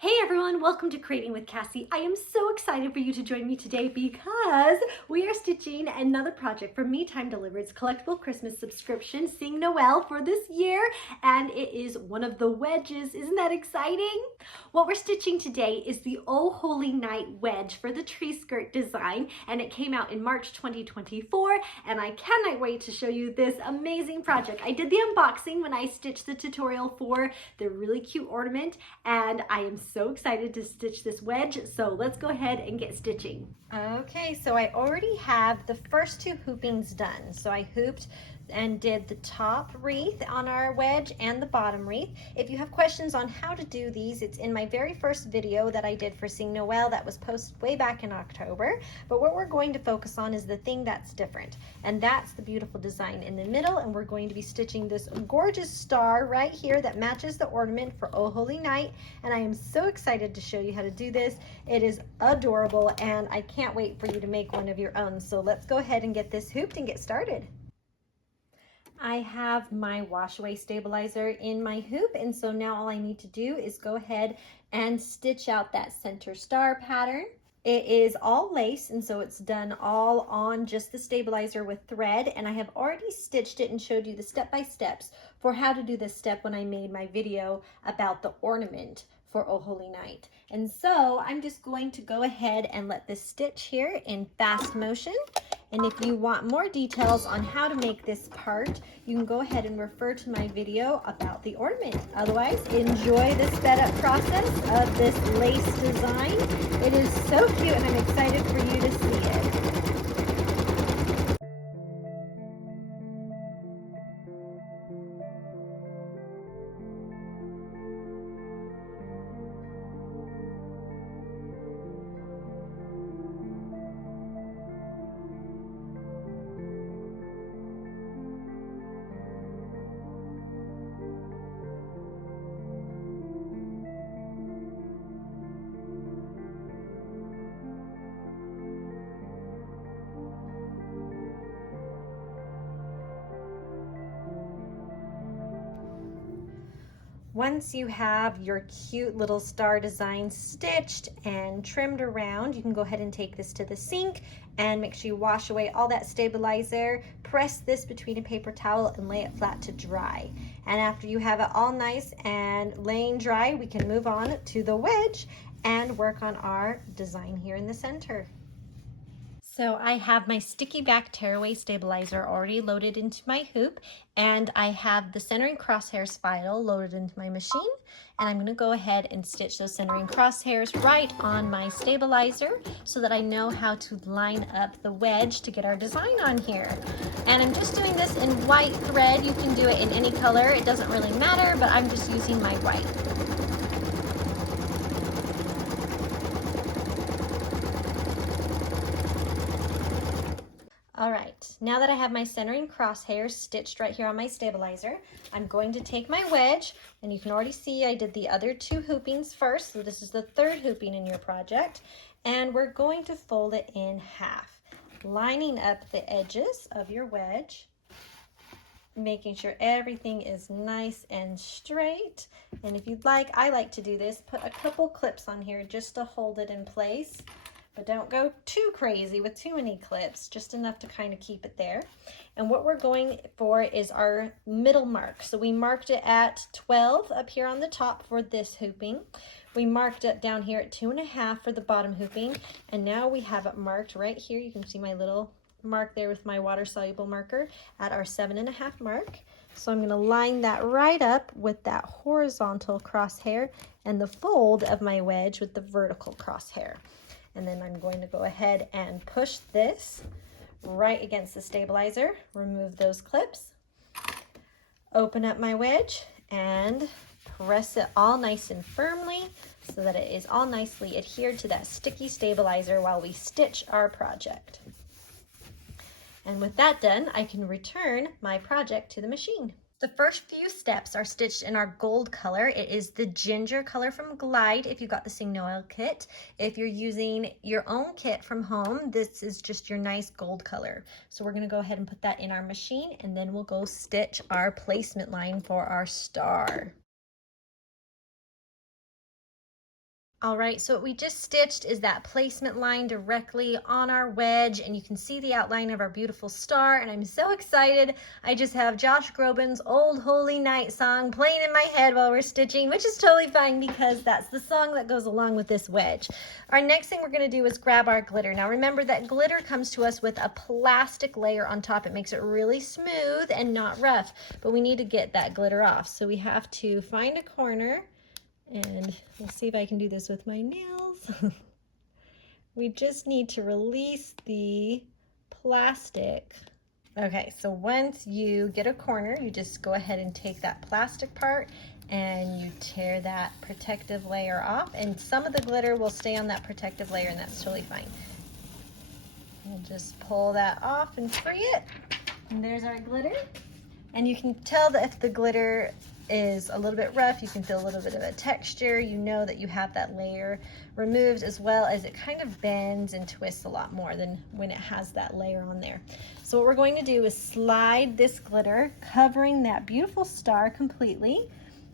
Hey everyone, welcome to Creating with Cassie. I am so excited for you to join me today because we are stitching another project for Me Time Delivered's Collectible Christmas subscription, Sing Noel, for this year, and it is one of the wedges. Isn't that exciting? What we're stitching today is the Oh Holy Night wedge for the tree skirt design, and it came out in March 2024, and I cannot wait to show you this amazing project. I did the unboxing when I stitched the tutorial for the really cute ornament, and I am so excited to stitch this wedge, so let's go ahead and get stitching. Okay, so I already have the first two hoopings done. So I hooped and did the top wreath on our wedge and the bottom wreath. If you have questions on how to do these, it's in my very first video that I did for Sing Noel that was posted way back in October. But what we're going to focus on is the thing that's different, and that's the beautiful design in the middle, and we're going to be stitching this gorgeous star right here that matches the ornament for Oh Holy Night, and I am so excited to show you how to do this. It is adorable, and I can't wait for you to make one of your own. So let's go ahead and get this hooped and get started. I have my wash away stabilizer in my hoop, and so now all I need to do is go ahead and stitch out that center star pattern. It is all lace, and so it's done all on just the stabilizer with thread, and I have already stitched it and showed you the step-by-steps for how to do this step when I made my video about the ornament for Oh Holy Night. And so I'm just going to go ahead and let this stitch here in fast motion. And if you want more details on how to make this part, you can go ahead and refer to my video about the ornament. Otherwise, enjoy the sped up process of this lace design. It is so cute, and I'm excited for you to see it. Once you have your cute little star design stitched and trimmed around, you can go ahead and take this to the sink and make sure you wash away all that stabilizer. Press this between a paper towel and lay it flat to dry. And after you have it all nice and laying dry, we can move on to the wedge and work on our design here in the center. So I have my sticky back tearaway stabilizer already loaded into my hoop, and I have the centering crosshairs file loaded into my machine, and I'm going to go ahead and stitch those centering crosshairs right on my stabilizer so that I know how to line up the wedge to get our design on here. And I'm just doing this in white thread. You can do it in any color, it doesn't really matter, but I'm just using my white. All right, now that I have my centering crosshairs stitched right here on my stabilizer, I'm going to take my wedge, and you can already see I did the other two hoopings first, so this is the third hooping in your project, and we're going to fold it in half, lining up the edges of your wedge, making sure everything is nice and straight. And if you'd like, I like to do this, put a couple clips on here just to hold it in place. But don't go too crazy with too many clips, just enough to kind of keep it there. And what we're going for is our middle mark. So we marked it at 12 up here on the top for this hooping. We marked it down here at 2.5 for the bottom hooping. And now we have it marked right here. You can see my little mark there with my water soluble marker at our 7.5 mark. So I'm going to line that right up with that horizontal crosshair and the fold of my wedge with the vertical crosshair. And then I'm going to go ahead and push this right against the stabilizer, remove those clips, open up my wedge, and press it all nice and firmly so that it is all nicely adhered to that sticky stabilizer while we stitch our project. And with that done, I can return my project to the machine. The first few steps are stitched in our gold color. It is the ginger color from Glide if you got the Sing Noel kit. If you're using your own kit from home, this is just your nice gold color. So we're gonna go ahead and put that in our machine, and then we'll go stitch our placement line for our star. All right, so what we just stitched is that placement line directly on our wedge, and you can see the outline of our beautiful star, and I'm so excited. I just have Josh Groban's Old Holy Night song playing in my head while we're stitching, which is totally fine because that's the song that goes along with this wedge. Our next thing we're gonna do is grab our glitter. Now remember that glitter comes to us with a plastic layer on top. It makes it really smooth and not rough, but we need to get that glitter off. So we have to find a corner, and we'll see if I can do this with my nails. We just need to release the plastic. Okay, so once you get a corner, you just go ahead and take that plastic part and you tear that protective layer off, and some of the glitter will stay on that protective layer, and that's totally fine. We'll just pull that off and free it. And there's our glitter. And you can tell that if the glitter is a little bit rough, you can feel a little bit of a texture. You know that you have that layer removed, as well as it kind of bends and twists a lot more than when it has that layer on there. So what we're going to do is slide this glitter, covering that beautiful star completely,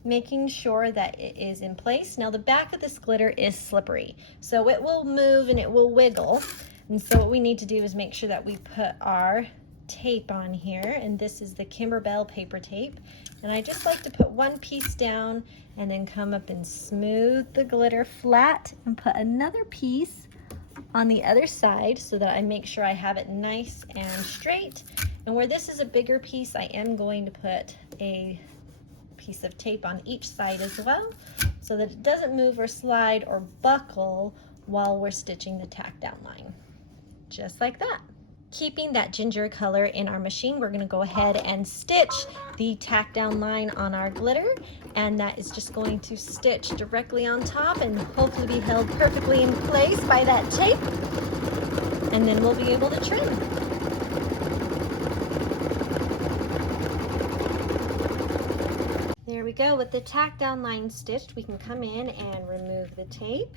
making sure that it is in place. Now the back of this glitter is slippery, so it will move and it will wiggle. And so what we need to do is make sure that we put our tape on here, and this is the Kimberbell paper tape, and I just like to put one piece down and then come up and smooth the glitter flat and put another piece on the other side so that I make sure I have it nice and straight. And where this is a bigger piece, I am going to put a piece of tape on each side as well so that it doesn't move or slide or buckle while we're stitching the tack down line. Just like that. Keeping that ginger color in our machine, we're going to go ahead and stitch the tack down line on our glitter, and that is just going to stitch directly on top and hopefully be held perfectly in place by that tape, and then we'll be able to trim. There we go. With the tack down line stitched, we can come in and remove the tape.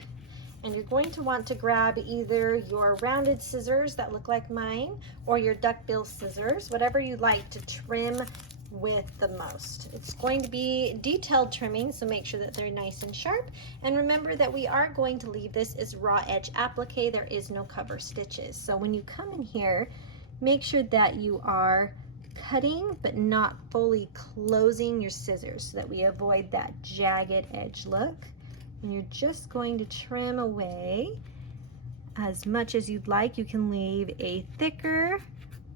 And you're going to want to grab either your rounded scissors that look like mine or your duckbill scissors, whatever you like to trim with the most. It's going to be detailed trimming, so make sure that they're nice and sharp. And remember that we are going to leave this as raw edge applique. There is no cover stitches. So when you come in here, make sure that you are cutting but not fully closing your scissors so that we avoid that jagged edge look. And you're just going to trim away as much as you'd like. You can leave a thicker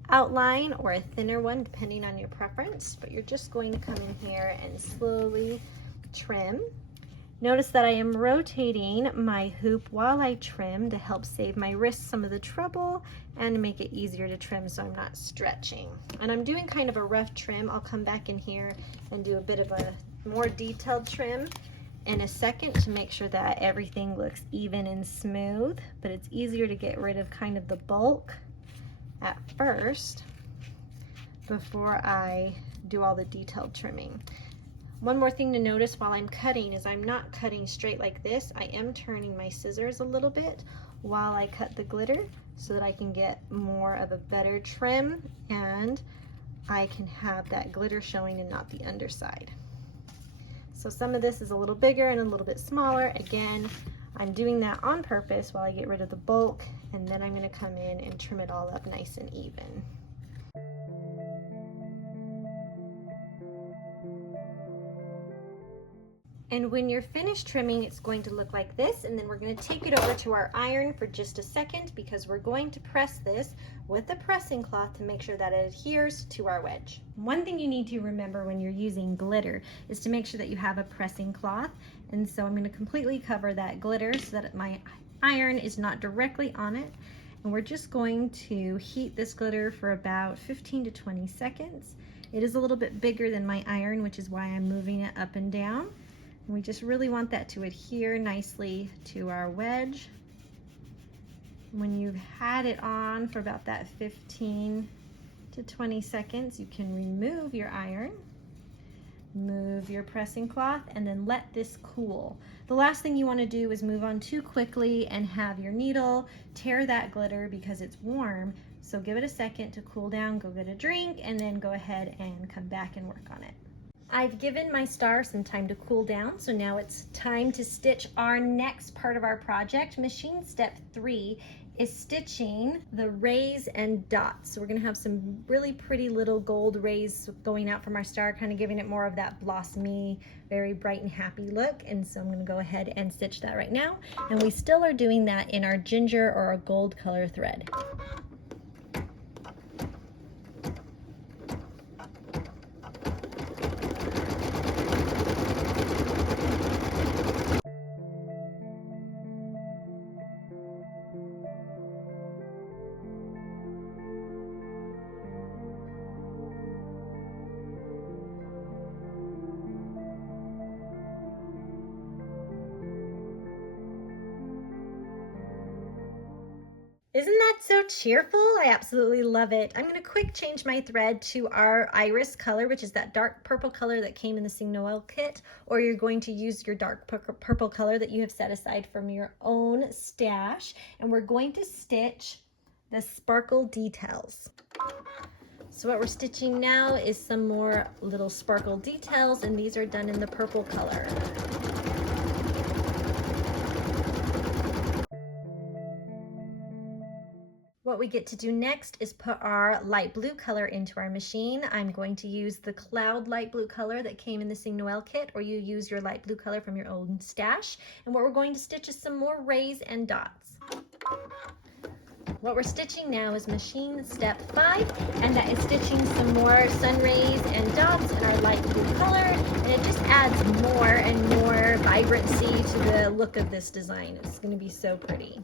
outline or a thinner one depending on your preference, but you're just going to come in here and slowly trim. Notice that I am rotating my hoop while I trim to help save my wrists some of the trouble and make it easier to trim so I'm not stretching. And I'm doing kind of a rough trim. I'll come back in here and do a bit of a more detailed trim in a second to make sure that everything looks even and smooth, but it's easier to get rid of kind of the bulk at first before I do all the detailed trimming. One more thing to notice while I'm cutting is I'm not cutting straight like this. I am turning my scissors a little bit while I cut the glitter so that I can get more of a better trim and I can have that glitter showing and not the underside. So some of this is a little bigger and a little bit smaller. Again, I'm doing that on purpose while I get rid of the bulk, and then I'm going to come in and trim it all up nice and even. And when you're finished trimming, it's going to look like this, and then we're going to take it over to our iron for just a second because we're going to press this with a pressing cloth to make sure that it adheres to our wedge. One thing you need to remember when you're using glitter is to make sure that you have a pressing cloth, and so I'm going to completely cover that glitter so that my iron is not directly on it, and we're just going to heat this glitter for about 15 to 20 seconds. It is a little bit bigger than my iron, which is why I'm moving it up and down. And we just really want that to adhere nicely to our wedge. When you've had it on for about that 15 to 20 seconds, you can remove your iron, move your pressing cloth, and then let this cool. The last thing you want to do is move on too quickly and have your needle tear that glitter because it's warm. So give it a second to cool down, go get a drink, and then go ahead and come back and work on it. I've given my star some time to cool down, so now it's time to stitch our next part of our project. Machine step 3 is stitching the rays and dots. So we're gonna have some really pretty little gold rays going out from our star, kind of giving it more of that blossomy, very bright and happy look. And so I'm gonna go ahead and stitch that right now. And we still are doing that in our ginger or a gold color thread. Isn't that so cheerful? I absolutely love it. I'm gonna quick change my thread to our iris color, which is that dark purple color that came in the Sing Noel kit, or you're going to use your dark purple color that you have set aside from your own stash. And we're going to stitch the sparkle details. So what we're stitching now is some more little sparkle details, and these are done in the purple color. What we get to do next is put our light blue color into our machine. I'm going to use the cloud light blue color that came in the Sing Noel kit, or you use your light blue color from your own stash. And what we're going to stitch is some more rays and dots. What we're stitching now is machine step 5, and that is stitching some more sun rays and dots in our light blue color, and it just adds more and more vibrancy to the look of this design. It's going to be so pretty.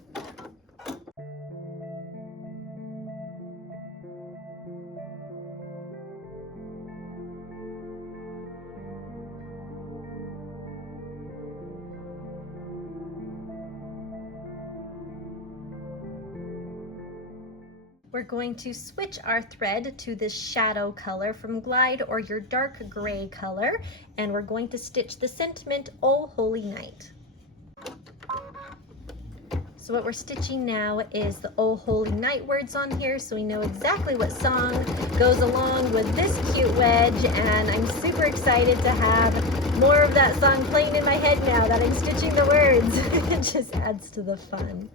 We're going to switch our thread to this shadow color from Glide, or your dark gray color, and we're going to stitch the sentiment, "Oh Holy Night." So what we're stitching now is the "Oh Holy Night" words on here, so we know exactly what song goes along with this cute wedge, and I'm super excited to have more of that song playing in my head now that I'm stitching the words. It just adds to the fun.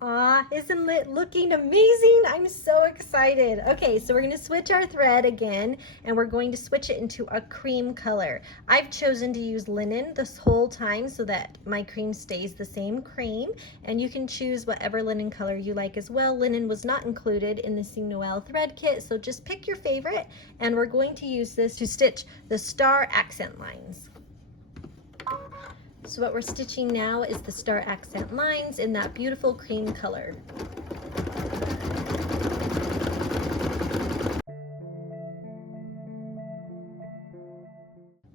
Aw, isn't it looking amazing? I'm so excited. Okay, so we're gonna switch our thread again, and we're going to switch it into a cream color. I've chosen to use linen this whole time so that my cream stays the same cream, and you can choose whatever linen color you like as well. Linen was not included in the Sing Noel thread kit, so just pick your favorite, and we're going to use this to stitch the star accent lines. So what we're stitching now is the star accent lines in that beautiful cream color.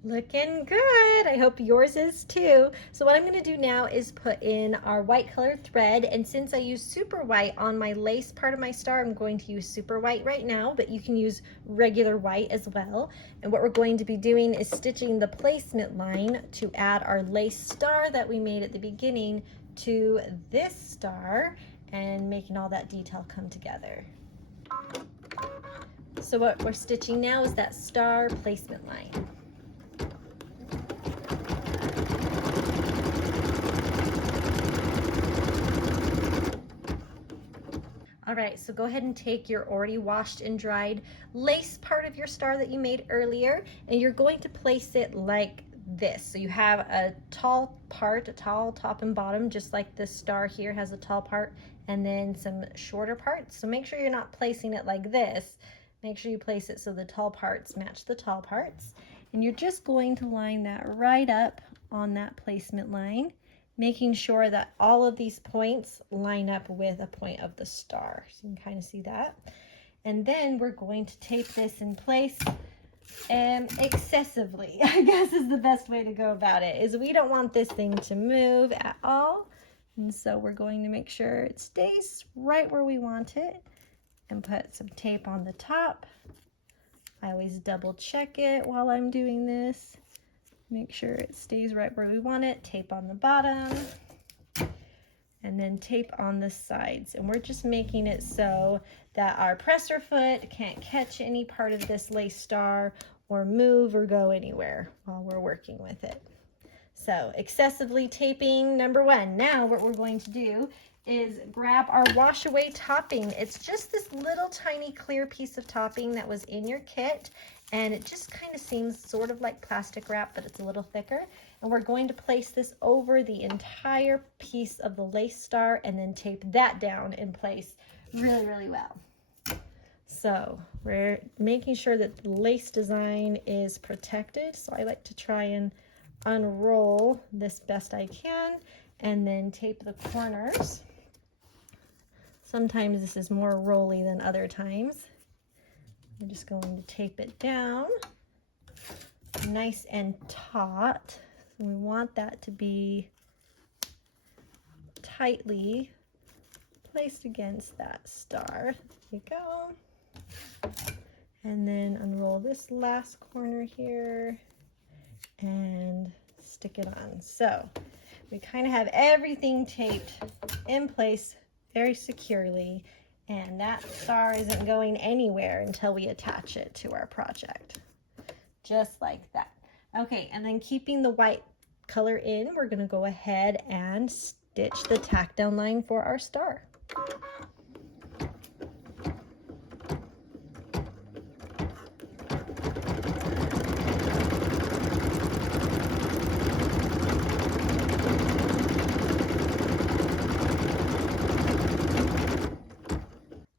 Looking good. I hope yours is too. So what I'm going to do now is put in our white colored thread, and since I use super white on my lace part of my star, I'm going to use super white right now, but you can use regular white as well. And what we're going to be doing is stitching the placement line to add our lace star that we made at the beginning to this star, and making all that detail come together. So what we're stitching now is that star placement line. All right, so go ahead and take your already washed and dried lace part of your star that you made earlier, and you're going to place it like this. So you have a tall part, a tall top and bottom, just like this star here has a tall part, and then some shorter parts. So make sure you're not placing it like this. Make sure you place it so the tall parts match the tall parts. And you're just going to line that right up on that placement line, making sure that all of these points line up with a point of the star. So you can kind of see that. And then we're going to tape this in place excessively, I guess is the best way to go about it, is we don't want this thing to move at all. And so we're going to make sure it stays right where we want it, and put some tape on the top. I always double check it while I'm doing this. Make sure it stays right where we want it. Tape on the bottom. and then tape on the sides. And we're just making it so that our presser foot can't catch any part of this lace star or move or go anywhere while we're working with it. So excessively taping number one. Now what we're going to do is grab our wash away topping. It's just this little tiny clear piece of topping that was in your kit, and it just kind of seems sort of like plastic wrap, but it's a little thicker. And we're going to place this over the entire piece of the lace star and then tape that down in place really, really well. So we're making sure that the lace design is protected. So I like to try and unroll this best I can and then tape the corners. Sometimes this is more rolly than other times. I'm just going to tape it down nice and taut. So we want that to be tightly placed against that star. There you go. And then unroll this last corner here and stick it on. So we kind of have everything taped in place very securely, and that star isn't going anywhere until we attach it to our project. Just like that. Okay, and then keeping the white color in, we're going to go ahead and stitch the tack down line for our star.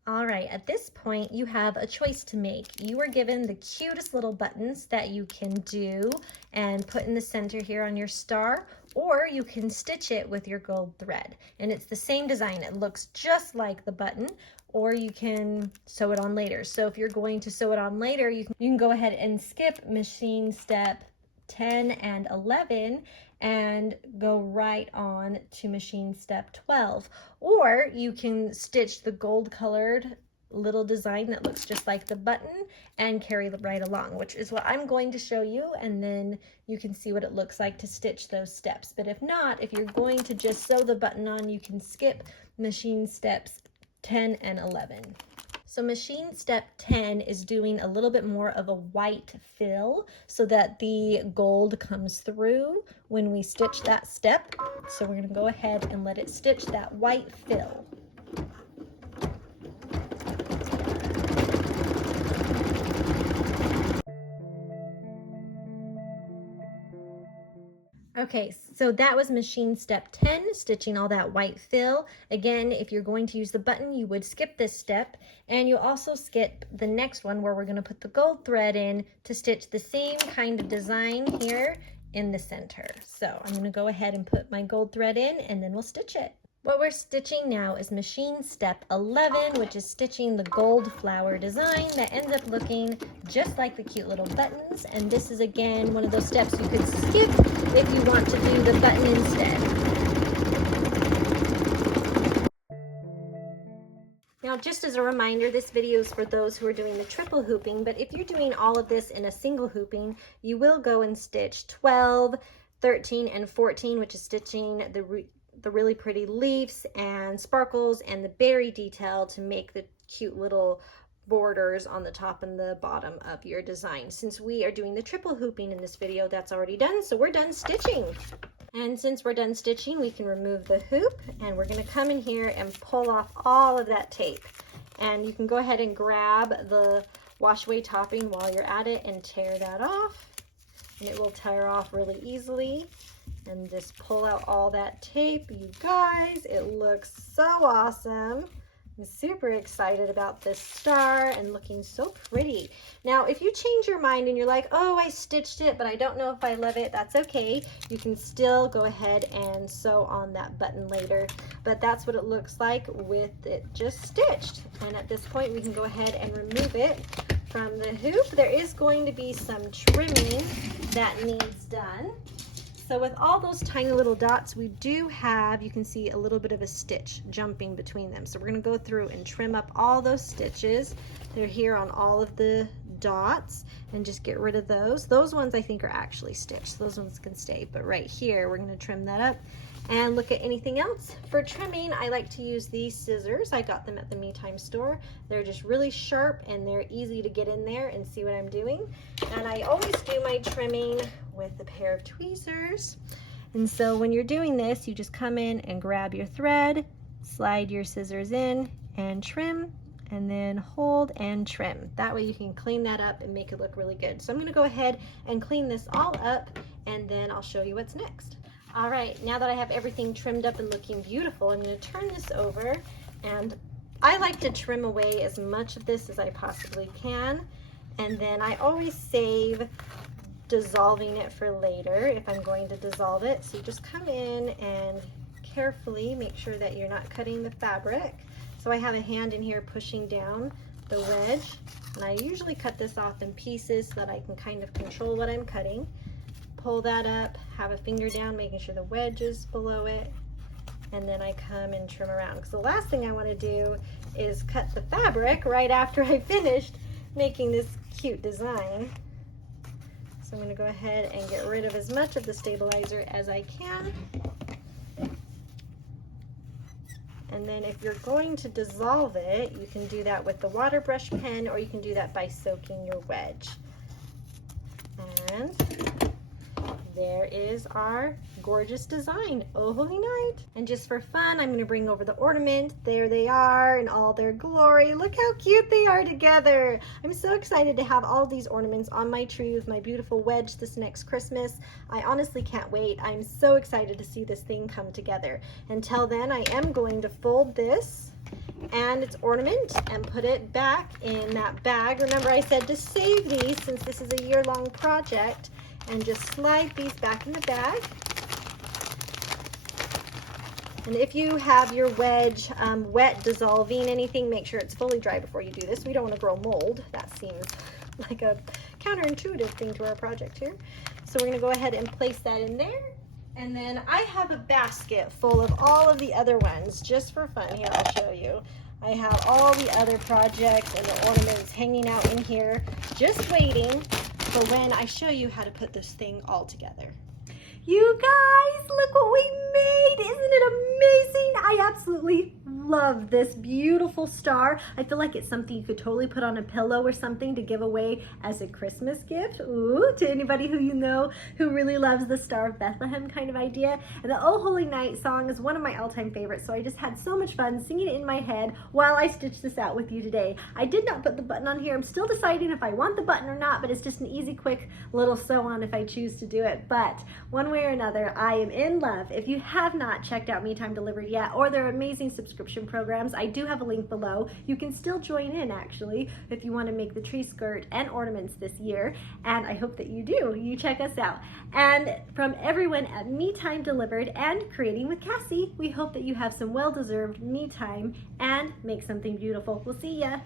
All right, at this point, you have a choice to make. You are given the cutest little buttons that you can do and put in the center here on your star, or you can stitch it with your gold thread. And it's the same design. It looks just like the button, or you can sew it on later. So if you're going to sew it on later, you can go ahead and skip machine step 10 and 11 and go right on to machine step 12. Or you can stitch the gold colored little design that looks just like the button and carry right along, which is what I'm going to show you, and then you can see what it looks like to stitch those steps. But if not, if you're going to just sew the button on, you can skip machine steps 10 and 11. So machine step 10 is doing a little bit more of a white fill so that the gold comes through when we stitch that step. So we're going to go ahead and let it stitch that white fill. Okay, so that was machine step 10, stitching all that white fill. Again, if you're going to use the button, you would skip this step, and you'll also skip the next one where we're going to put the gold thread in to stitch the same kind of design here in the center. So I'm going to go ahead and put my gold thread in, and then we'll stitch it. What we're stitching now is machine step 11, which is stitching the gold flower design that ends up looking just like the cute little buttons. And this is, again, one of those steps you could skip if you want to do the button instead. Now, just as a reminder, this video is for those who are doing the triple hooping, but if you're doing all of this in a single hooping, you will go and stitch 12, 13, and 14, which is stitching the really pretty leaves and sparkles and the berry detail to make the cute little borders on the top and the bottom of your design. Since we are doing the triple hooping in this video, that's already done, so we're done stitching. And since we're done stitching, we can remove the hoop, and we're going to come in here and pull off all of that tape. And you can go ahead and grab the wash away topping while you're at it and tear that off, and it will tear off really easily. And just pull out all that tape. You guys, it looks so awesome. I'm super excited about this star and looking so pretty. Now, if you change your mind and you're like, oh, I stitched it, but I don't know if I love it, that's okay. You can still go ahead and sew on that button later. But that's what it looks like with it just stitched. And at this point, we can go ahead and remove it from the hoop. There is going to be some trimming that needs done. So with all those tiny little dots, we do have, you can see a little bit of a stitch jumping between them. So we're going to go through and trim up all those stitches. They're here on all of the dots and just get rid of those. Those ones I think are actually stitched. Those ones can stay, but right here we're gonna trim that up and look at anything else. For trimming, I like to use these scissors. I got them at the Me Time store. They're just really sharp and they're easy to get in there and see what I'm doing. And I always do my trimming with a pair of tweezers. And so when you're doing this, you just come in and grab your thread, slide your scissors in and trim, and then hold and trim. That way you can clean that up and make it look really good. So I'm gonna go ahead and clean this all up and then I'll show you what's next. All right, now that I have everything trimmed up and looking beautiful, I'm gonna turn this over, and I like to trim away as much of this as I possibly can. And then I always save dissolving it for later if I'm going to dissolve it. So you just come in and carefully make sure that you're not cutting the fabric. So I have a hand in here pushing down the wedge, and I usually cut this off in pieces so that I can kind of control what I'm cutting. Pull that up, have a finger down, making sure the wedge is below it, and then I come and trim around. Because the last thing I want to do is cut the fabric right after I finished making this cute design. So I'm going to go ahead and get rid of as much of the stabilizer as I can. And then if you're going to dissolve it, you can do that with the water brush pen, or you can do that by soaking your wedge. And there is our gorgeous design. Oh holy night. And just for fun, I'm going to bring over the ornament. There they are in all their glory. Look how cute they are together. I'm so excited to have all these ornaments on my tree with my beautiful wedge this next Christmas. I honestly can't wait. I'm so excited to see this thing come together. Until then, I am going to fold this and its ornament and put it back in that bag. Remember, I said to save these since this is a year-long project, and just slide these back in the bag. And if you have your wedge wet, dissolving anything, make sure it's fully dry before you do this. We don't want to grow mold. That seems like a counterintuitive thing to our project here. So we're going to go ahead and place that in there. And then I have a basket full of all of the other ones, just for fun. Here, I'll show you. I have all the other projects and the ornaments hanging out in here, just waiting for when I show you how to put this thing all together. You guys, look what we made. Isn't it amazing? I absolutely love this beautiful star. I feel like it's something you could totally put on a pillow or something to give away as a Christmas gift. Ooh, to anybody who you know who really loves the Star of Bethlehem kind of idea. And the Oh Holy Night song is one of my all-time favorites, so I just had so much fun singing it in my head while I stitched this out with you today. I did not put the button on here. I'm still deciding if I want the button or not, but it's just an easy, quick little sew on if I choose to do it. But one way or another, I am in love. If you have not checked out Me Time Delivered yet, or their amazing subscription programs, I do have a link below. You can still join in, actually, if you want to make the tree skirt and ornaments this year, and I hope that you do. You check us out. And from everyone at Me Time Delivered and Creating with Cassie, we hope that you have some well-deserved me time and make something beautiful. We'll see ya.